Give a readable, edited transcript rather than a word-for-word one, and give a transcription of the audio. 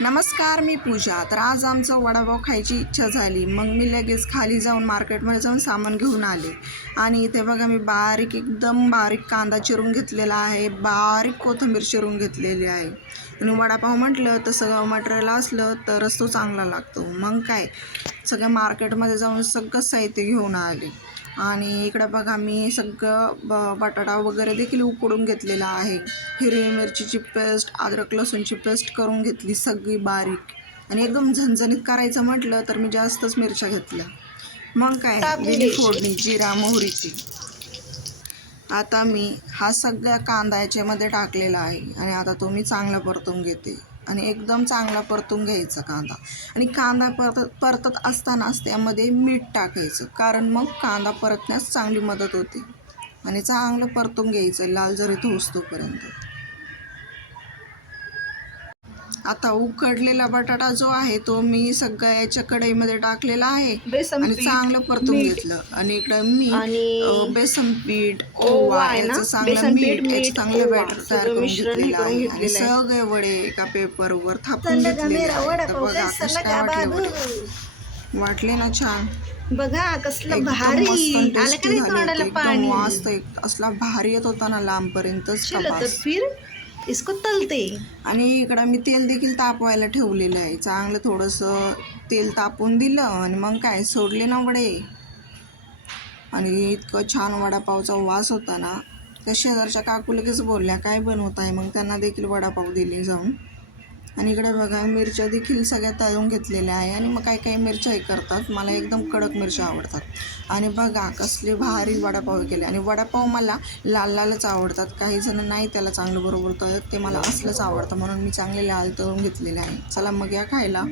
नमस्कार, मी पूजा. तर आज आमचा वडापाव खायची इच्छा झाली. मग मी लगेच खाली जाऊन मार्केटमध्ये जाऊन सामान घेऊन आले. आणि इथे बघा मी एकदम बारीक कांदा चिरून घेतलेला आहे, बारीक कोथिंबीर चिरून घेतलेली आहे. आणि वडापाव म्हटलं तर सगळं मटेरियल असलं तरच तो चांगला लागतो. मग काय सगळं मार्केटमध्ये जाऊन सगळं साहित्य घेऊन आले. आणि इकडं बघा मी सगळं बटाटा वगैरे देखील उकडून घेतलेला आहे. हिरवी मिरचीची पेस्ट, अद्रक लसूणची पेस्ट करून घेतली सगळी बारीक. आणि एकदम झणझणीत करायचं म्हटलं तर मी जास्तच मिरच्या घेतल्या. मग काय दिली फोडणी जिरा मोहरीची. आता मी हा सगळा कांदा याच्यामध्ये टाकलेला आहे आणि आता तो मी चांगला परतून घेते. आणि एकदम चांगला परतून घ्यायचा कांदा. आणि कांदा परतत असतानाच त्यामध्ये मीठ टाकायचं, कारण मग कांदा परतण्यास चांगली मदत होते. आणि चांगलं परतून घ्यायचं लाल जरीत होईस्तोपर्यंत. आता उकडलेला बटाटा जो आहे तो मी सगळ्या याच्या कढईमध्ये टाकलेला आहे आणि चांगलं परतून घेतलं. आणि इकडं मी बेसन पीठ, ओवा याचं चांगलं मीठ याचं चांगलं बॅटर तयार करून घेतलेलं आहे. आणि सगळे वडे एका पेपरवर थापून घेतलेले आहेत. तर बघा कसे काय वाटले वडे. वाटले ना छान. बघा कसलं एकदम भारी मस्त आलं का टेस्टी नाही झाले तोंडाला होते. एकदम पाणी. मस्त असला भारी येत होता ना लांबपर्यंतच चलो तर कपास. फिर इसको तलते. आणि इकडं मी तेल देखील तापवायला ठेवलेलं आहे. चांगलं थोडंसं तेल तापून दिलं आणि मग काय सोडले ना वडे. आणि इतकं छान वडापावचा वास होता ना. त्या शेजारच्या काकू लगेच बोलल्या काय बनवत आहे, मग त्यांना देखील वडापाव दिले जाऊन. आणि इकडे बघा मिरच्या देखील सगळ्या तळून घेतलेल्या आहे. आणि मग काही मिरच्याही करतात, मला एकदम कडक मिरच्या आवडतात. आणि बघा कसले भारी वडापाव केले. आणि वडापाव मला लाल लालच आवडतात, काही जण नाही त्याला चांगलं बरोबर तळत, ते मला असलंच आवडतं म्हणून मी चांगले लाल तळून घेतलेले आहे. चला मग या खायला.